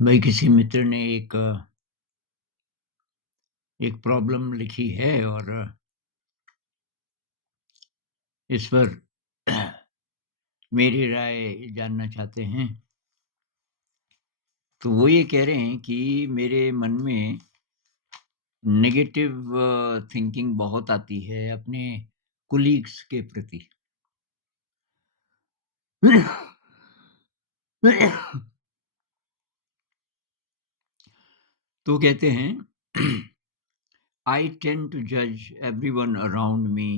भाई किसी मित्र ने एक प्रॉब्लम लिखी है और इस पर मेरी राय जानना चाहते हैं। तो वो ये कह रहे हैं कि मेरे मन में नेगेटिव थिंकिंग बहुत आती है अपने कोलीग्स के प्रति। तो कहते हैं आई टेंड टू जज everyone around me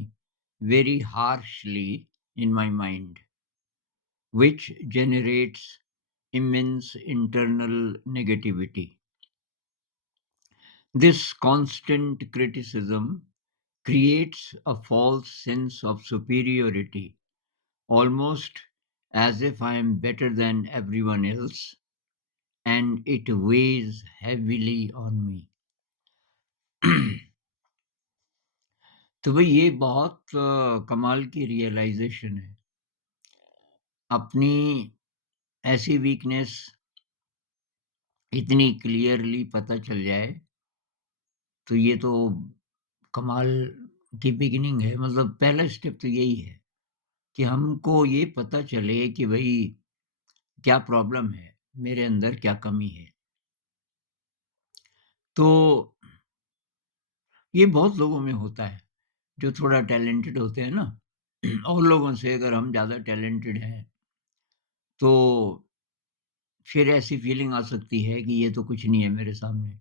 very harshly in my mind, which generates immense internal negativity. This constant criticism creates a false sense of superiority, almost as if I am better than everyone else, and it weighs heavily on me. तो भाई ये बहुत कमाल की realisation है। अपनी ऐसी weakness इतनी क्लियरली पता चल जाए तो ये तो कमाल की बिगिनिंग है। मतलब पहला स्टेप तो यही है कि हमको ये पता चले कि भई क्या प्रॉब्लम है, मेरे अंदर क्या कमी है। तो ये बहुत लोगों में होता है, जो थोड़ा टैलेंटेड होते हैं ना और लोगों से अगर हम ज़्यादा टैलेंटेड हैं, तो फिर ऐसी फीलिंग आ सकती है कि ये तो कुछ नहीं है मेरे सामने।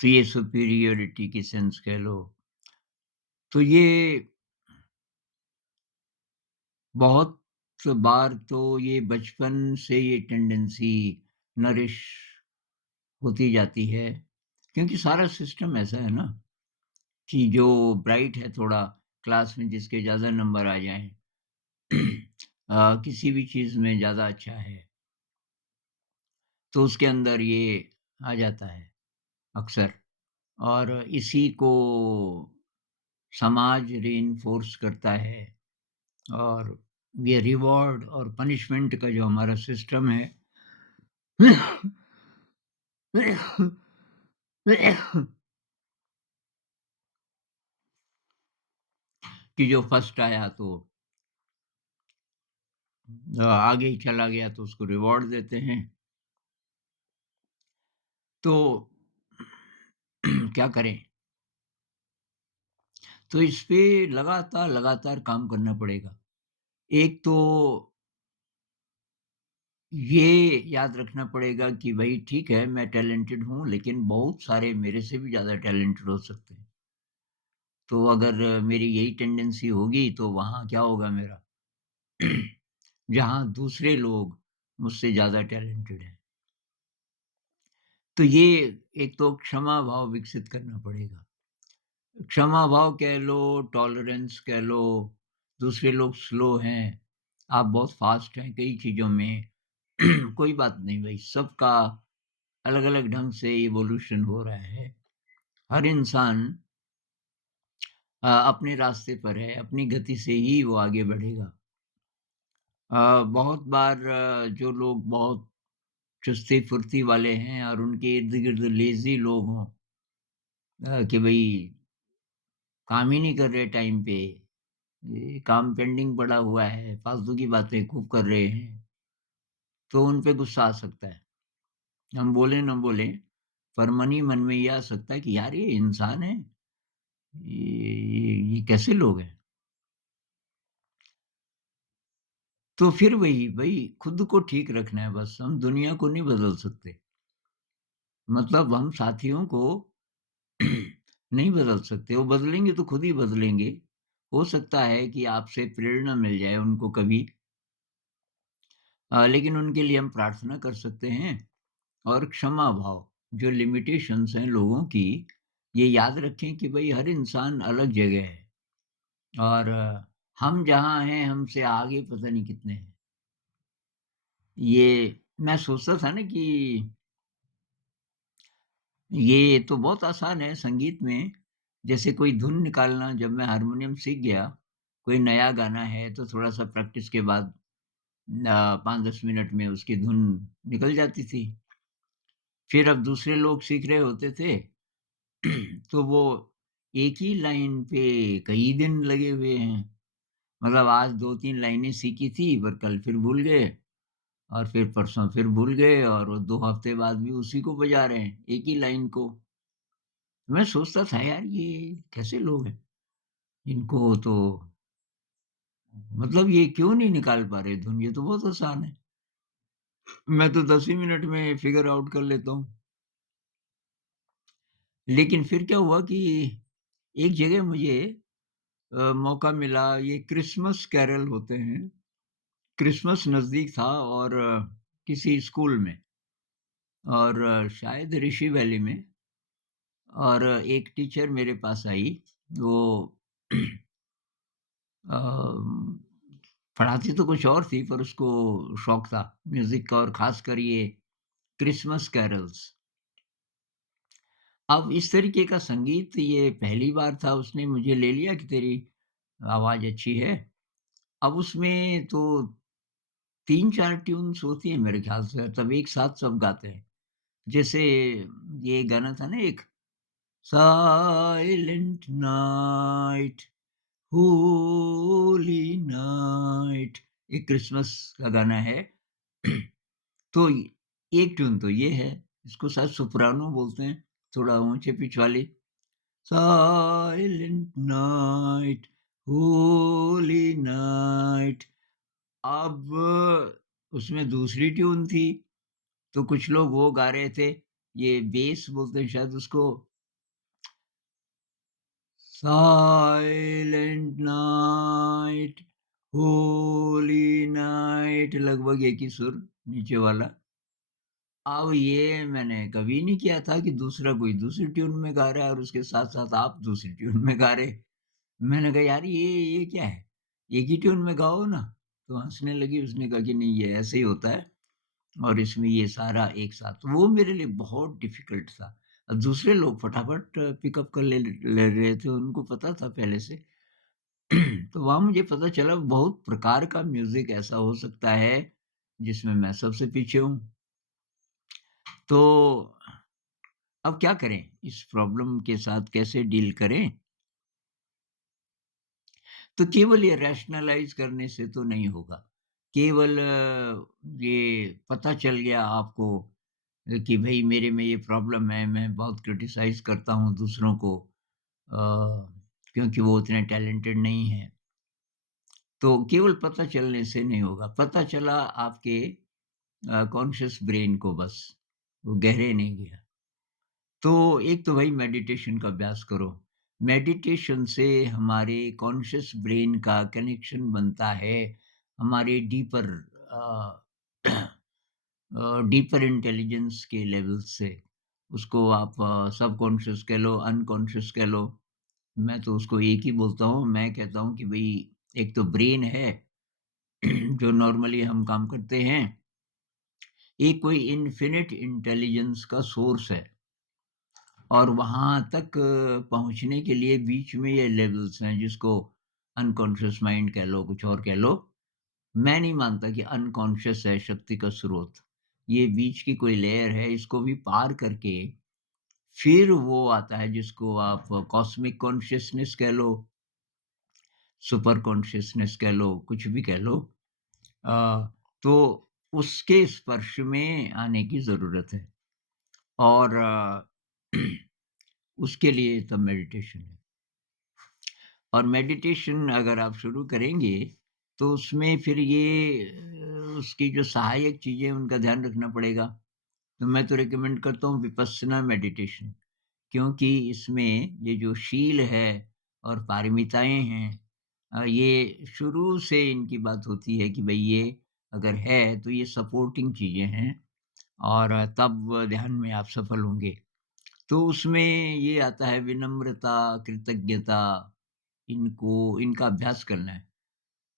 तो ये सुपीरियॉरिटी की सेंस कह लो। तो ये बहुत बार तो ये बचपन से ये टेंडेंसी नरिश होती जाती है, क्योंकि सारा सिस्टम ऐसा है ना कि जो ब्राइट है थोड़ा, क्लास में जिसके ज़्यादा नंबर आ जाएँ किसी भी चीज़ में ज़्यादा अच्छा है, तो उसके अंदर ये आ जाता है अक्सर। और इसी को समाज रिइन्फोर्स करता है और ये रिवॉर्ड और पनिशमेंट का जो हमारा सिस्टम है कि जो फर्स्ट आया तो आगे ही चला गया तो उसको रिवॉर्ड देते हैं। तो क्या करें? तो इस पे लगातार काम करना पड़ेगा। एक तो ये याद रखना पड़ेगा कि भई ठीक है, मैं टैलेंटेड हूँ, लेकिन बहुत सारे मेरे से भी ज़्यादा टैलेंटेड हो सकते हैं। तो अगर मेरी यही टेंडेंसी होगी तो वहाँ क्या होगा मेरा? जहाँ दूसरे लोग मुझसे ज़्यादा टैलेंटेड हैं। तो ये एक तो क्षमा भाव विकसित करना पड़ेगा। क्षमा भाव कह लो, टॉलरेंस कह लो, दूसरे लोग स्लो हैं, आप बहुत फ़ास्ट हैं कई चीज़ों में, कोई बात नहीं भई, सबका अलग-अलग ढंग से इवोल्यूशन हो रहा है। हर इंसान अपने रास्ते पर है, अपनी गति से ही वो आगे बढ़ेगा। बहुत बार जो लोग बहुत चुस्ती-फुर्ती वाले हैं और उनके इर्द-गिर्द लेज़ी लोग हों कि भई काम ही नहीं कर रहे टाइम पे, ये काम पेंडिंग पड़ा हुआ है, फालतू की बातें खूब कर रहे हैं, तो उन पे गुस्सा आ सकता है। हम बोले ना बोले, पर मन ही मन में ये आ सकता है कि यार ये इंसान है, ये कैसे लोग हैं? तो फिर वही भई खुद को ठीक रखना है बस, हम दुनिया को नहीं बदल सकते। मतलब हम साथियों को नहीं बदल सकते, वो बदलेंगे तो खुद ही बदलेंगे। हो सकता है कि आपसे प्रेरणा मिल जाए उनको कभी, लेकिन उनके लिए हम प्रार्थना कर सकते हैं और क्षमा भाव, जो लिमिटेशंस हैं लोगों की, ये याद रखें कि भई हर इंसान अलग जगह है और हम जहाँ हैं, हमसे आगे पता नहीं कितने हैं। ये मैं सोचता था ना कि ये तो बहुत आसान है संगीत में, जैसे कोई धुन निकालना। जब मैं हारमोनियम सीख गया, कोई नया गाना है तो थोड़ा-सा प्रैक्टिस के बाद 5-10 मिनट में उसकी धुन निकल जाती थी। फिर अब दूसरे लोग सीख रहे होते थे, तो वो एक ही लाइन पे कई दिन लगे हुए हैं। मतलब आज 2-3 लाइनें सीखी थी, पर कल फिर भूल गए और फिर परसों फिर भूल गए और वो 2 हफ्ते बाद भी उसी को बजा रहे हैं, एक ही लाइन को। मैं सोचता था यार ये कैसे लोग हैं? इनको तो मतलब ये क्यों नहीं निकाल पा रहे धुन? ये तो बहुत आसान है। मैं तो 10 ही मिनट में फिगर आउट कर लेता हूँ। लेकिन फिर क्या हुआ कि एक जगह मुझे मौका मिला, ये क्रिसमस कैरल होते हैं। क्रिसमस नज़दीक था और किसी स्कूल में और शायद ऋषि वैली में और एक टीचर मेरे पास आई। वो अम, पढ़ाती तो कुछ और थी पर उसको शौक था म्यूज़िक का और ख़ासकर ये क्रिसमस कैरल्स। अब इस तरीके का संगीत ये पहली बार था, उसने मुझे ले लिया कि तेरी आवाज़ अच्छी है। अब उसमें तो 3-4 ट्यून्स होती हैं मेरे ख़्याल से, तब एक साथ सब गाते हैं। जैसे ये गाना था ना एक, साइलेंट नाइट, होली नाइट, एक क्रिसमस का गाना है। तो एक ट्यून तो ये है, इसको शायद सोप्रानो बोलते हैं, थोड़ा ऊँचे पिच वाली। Silent night, Holi night. अब उसमें दूसरी ट्यून थी, तो कुछ लोग वो गा रहे थे, ये बेस बोलते हैं शायद उसको, साइलेंट नाइट, होली नाइट, लगभग एक ही सुर नीचे वाला। अब ये मैंने कभी नहीं किया था कि दूसरा कोई दूसरी ट्यून में गा रहा है और उसके साथ-साथ आप दूसरी ट्यून में गा रहे। मैंने कहा यार ये क्या है? एक ही ट्यून में गाओ ना। तो हँसने लगी, उसने कहा कि नहीं ये ऐसे ही होता है और इसमें ये सारा एक साथ। वो मेरे लिए बहुत डिफ़िकल्ट था। अब दूसरे लोग फटाफट पिकअप कर ले रहे थे, उनको पता था पहले से। तो वहाँ मुझे पता चला बहुत प्रकार का म्यूज़िक ऐसा हो सकता है, जिसमें मैं सबसे पीछे हूँ। तो अब क्या करें? इस प्रॉब्लम के साथ कैसे डील करें? तो केवल ये रैशनलाइज़ करने से तो नहीं होगा। केवल ये पता चल गया आपको कि भई मेरे में ये प्रॉब्लम है, मैं बहुत क्रिटिसाइज़ करता हूँ दूसरों को अ, क्योंकि वो उतने टैलेंटेड नहीं हैं। तो केवल पता चलने से नहीं होगा, पता चला आपके कॉन्शियस ब्रेन को बस, वो गहरे नहीं गया। तो एक तो भाई मेडिटेशन का अभ्यास करो। मेडिटेशन से हमारे कॉन्शियस ब्रेन का कनेक्शन बनता है हमारे डीपर इंटेलिजेंस के लेवल से। उसको आप सबकॉन्शियस कह लो, अनकॉन्शियस कह लो। मैं तो उसको एक ही बोलता हूँ। मैं कहता हूँ कि भई एक तो ब्रेन है जो नॉर्मली हम काम करते हैं, एक कोई इन्फिनिट इंटेलिजेंस का सोर्स है। और वहाँ तक पहुँचने के लिए बीच में ये लेवल्स हैं जिसको अनकॉन्शियस माइंड कह लो, कुछ और कह लो। मैं नहीं मानता कि अनकॉन्शियस है शक्ति का स्रोत। ये बीच की कोई लेयर है, इसको भी पार करके फिर वो आता है जिसको आप कॉस्मिक कॉन्शियसनेस कह लो, सुपर कॉन्शियसनेस कह लो, कुछ भी कह लो। अ, तो उसके स्पर्श में आने की ज़रूरत है और उसके लिए तब मेडिटेशन है। और मेडिटेशन अगर आप शुरू करेंगे, तो उसमें फिर ये उसकी जो सहायक चीज़ें हैं, उनका ध्यान रखना पड़ेगा। तो मैं तो रिकमेंड करता हूँ विपस्सना मेडिटेशन क्योंकि इसमें ये जो शील है और पारमिताएँ हैं ये शुरू से इनकी बात होती है कि भई ये अगर है, तो ये सपोर्टिंग चीज़ें हैं और तब ध्यान में आप सफल होंगे। तो उसमें ये आता है विनम्रता, कृतज्ञता, इनका अभ्यास करना है।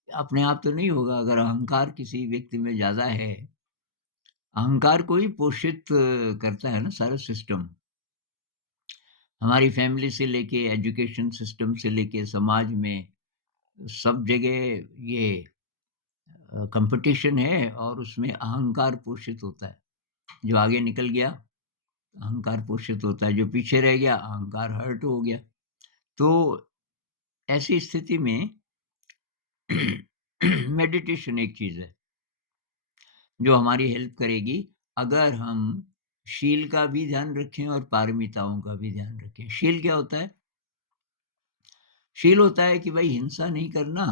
अपने आप तो नहीं होगा अगर अहंकार किसी व्यक्ति में ज़्यादा है, अहंकार को ही पोषित करता है ना सारा सिस्टम। हमारी फैमिली से लेके एजुकेशन सिस्टम से लेके समाज में सब जगह ये कंपटीशन है और उसमें अहंकार पोषित होता है। जो आगे निकल गया, अहंकार पोषित होता है, जो पीछे रह गया, अहंकार हर्ट हो गया। तो ऐसी स्थिति में मेडिटेशन एक चीज़ है, जो हमारी हेल्प करेगी अगर हम शील का भी ध्यान रखें और पारमिताओं का भी ध्यान रखें। शील क्या होता है? शील होता है कि भाई हिंसा नहीं करना,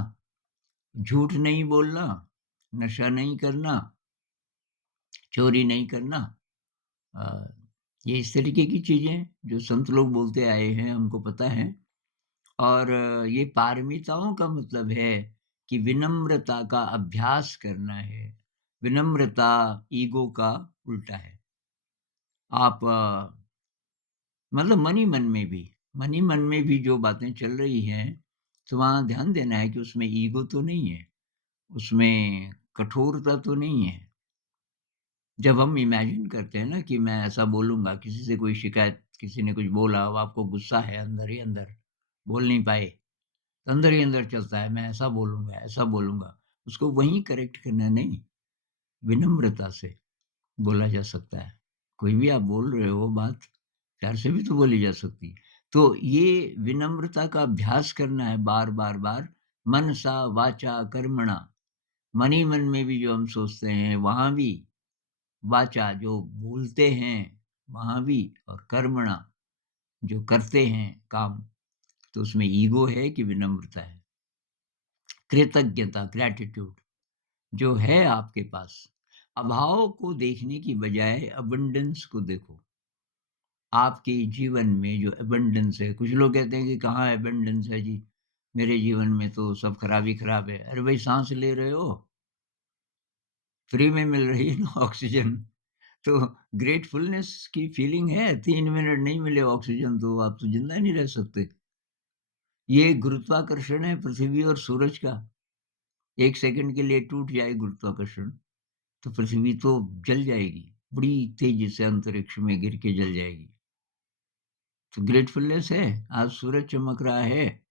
झूठ नहीं बोलना, नशा नहीं करना, चोरी नहीं करना। अ, ये इस तरीके की चीज़ें जो संत लोग बोलते आए हैं, हमको पता है। और ये पारमिताओं का मतलब है कि विनम्रता का अभ्यास करना है। विनम्रता ईगो का उल्टा है। आप मतलब मन ही मन में भी जो बातें चल रही हैं, तो वहाँ ध्यान देना है कि उसमें ईगो तो नहीं है, उसमें कठोरता तो नहीं है। जब हम इमेजिन करते हैं ना कि मैं ऐसा बोलूँगा, किसी से कोई शिकायत, किसी ने कुछ बोला, अब आपको गुस्सा है अंदर ही अंदर, बोल नहीं पाए, तो अंदर ही अंदर चलता है, मैं ऐसा बोलूँगा, उसको वहीं करेक्ट करना नहीं, विनम्रता से बोला जा सकता है। कोई भी आप बोल रहे हो बात, प्यार से भी तो बोली जा सकती है। तो ये विनम्रता का अभ्यास करना है बार-बार, बार, मनसा वाचा कर्मणा, मन ही मन में भी जो हम सोचते हैं, वहाँ भी, वाचा जो बोलते हैं, वहाँ भी, और कर्मणा जो करते हैं काम, तो उसमें ईगो है कि विनम्रता है? कृतज्ञता, ग्रैटिट्यूड जो है आपके पास, अभाव को देखने की बजाय अबंडेंस को देखो। आपके जीवन में जो अबंडेंस है, कुछ लोग कहते हैं कि कहाँ अबंडेंस है जी, मेरे जीवन में तो सब खराब ही खराब है। अरे भाई साँस ले रहे हो, फ्री में मिल रही है ना ऑक्सीजन, तो ग्रेटफुलनेस की फीलिंग है, 3 मिनट नहीं मिले ऑक्सीजन तो आप तो ज़िंदा नहीं रह सकते। ये गुरुत्वाकर्षण है पृथ्वी और सूरज का, 1 सेकंड के लिए टूट जाए गुरुत्वाकर्षण, तो पृथ्वी तो जल जाएगी, बड़ी तेज़ी से अंतरिक्ष में गिर के जल जाएगी। तो ग्रेटफुलनेस है, आज सूरज चमक रहा है,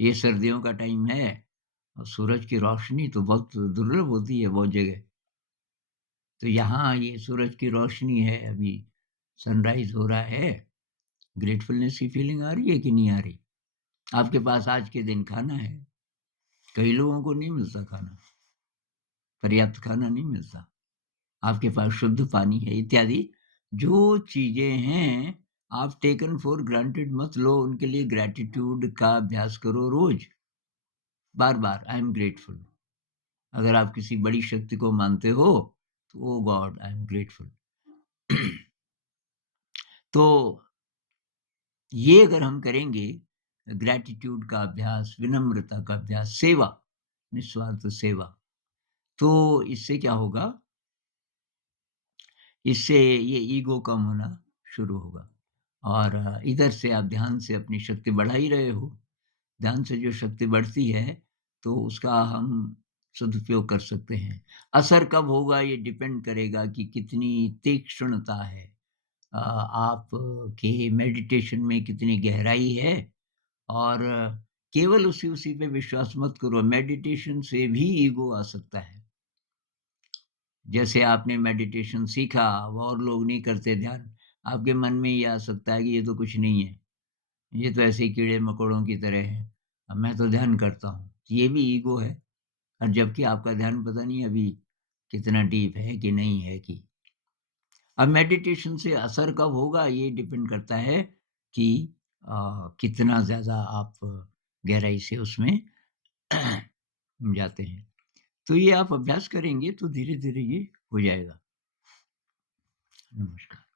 ये सर्दियों का टाइम है और सूरज की रोशनी तो बहुत दुर्लभ होती है बहुत जगह। तो यहाँ ये सूरज की रोशनी है, अभी सनराइज़ हो रहा है, ग्रेटफुलनेस की फीलिंग आ रही है कि नहीं आ रही? आपके पास आज के दिन खाना है, कई लोगों को नहीं मिलता खाना, पर्याप्त खाना नहीं मिलता। आपके पास शुद्ध पानी है इत्यादि जो चीज़ें हैं, आप टेकन फॉर ग्रांटेड मत लो, उनके लिए ग्रैटिट्यूड का अभ्यास करो रोज़, बार-बार आई एम ग्रेटफुल। अगर आप किसी बड़ी शक्ति को मानते हो, तो ओह गॉड आई एम ग्रेटफुल। तो ये अगर हम करेंगे, ग्रैटिट्यूड का अभ्यास, विनम्रता का अभ्यास, सेवा, निस्वार्थ सेवा, तो इससे क्या होगा? इससे ये ईगो कम होना शुरू होगा और इधर से आप ध्यान से अपनी शक्ति बढ़ा ही रहे हो। ध्यान से जो शक्ति बढ़ती है, तो उसका हम सदुपयोग कर सकते हैं। असर कब होगा ये डिपेंड करेगा कि कितनी तीक्ष्णता है, आप के मेडिटेशन में कितनी गहराई है और केवल उसी-उसी पे विश्वास मत करो, मेडिटेशन से भी ईगो आ सकता है। जैसे आपने मेडिटेशन सीखा और लोग नहीं करते ध्यान, आपके मन में ये आ सकता है कि ये तो कुछ नहीं है, ये तो ऐसे ही कीड़े-मकोड़ों की तरह है, मैं तो ध्यान करता हूँ। ये भी ईगो है और जबकि आपका ध्यान पता नहीं अभी कितना डीप है कि नहीं है कि। अब मेडिटेशन से असर कब होगा ये डिपेंड करता है कि कितना ज़्यादा आप गहराई से उसमें जाते हैं। तो ये आप अभ्यास करेंगे तो धीरे-धीरे ये हो जाएगा। नमस्कार।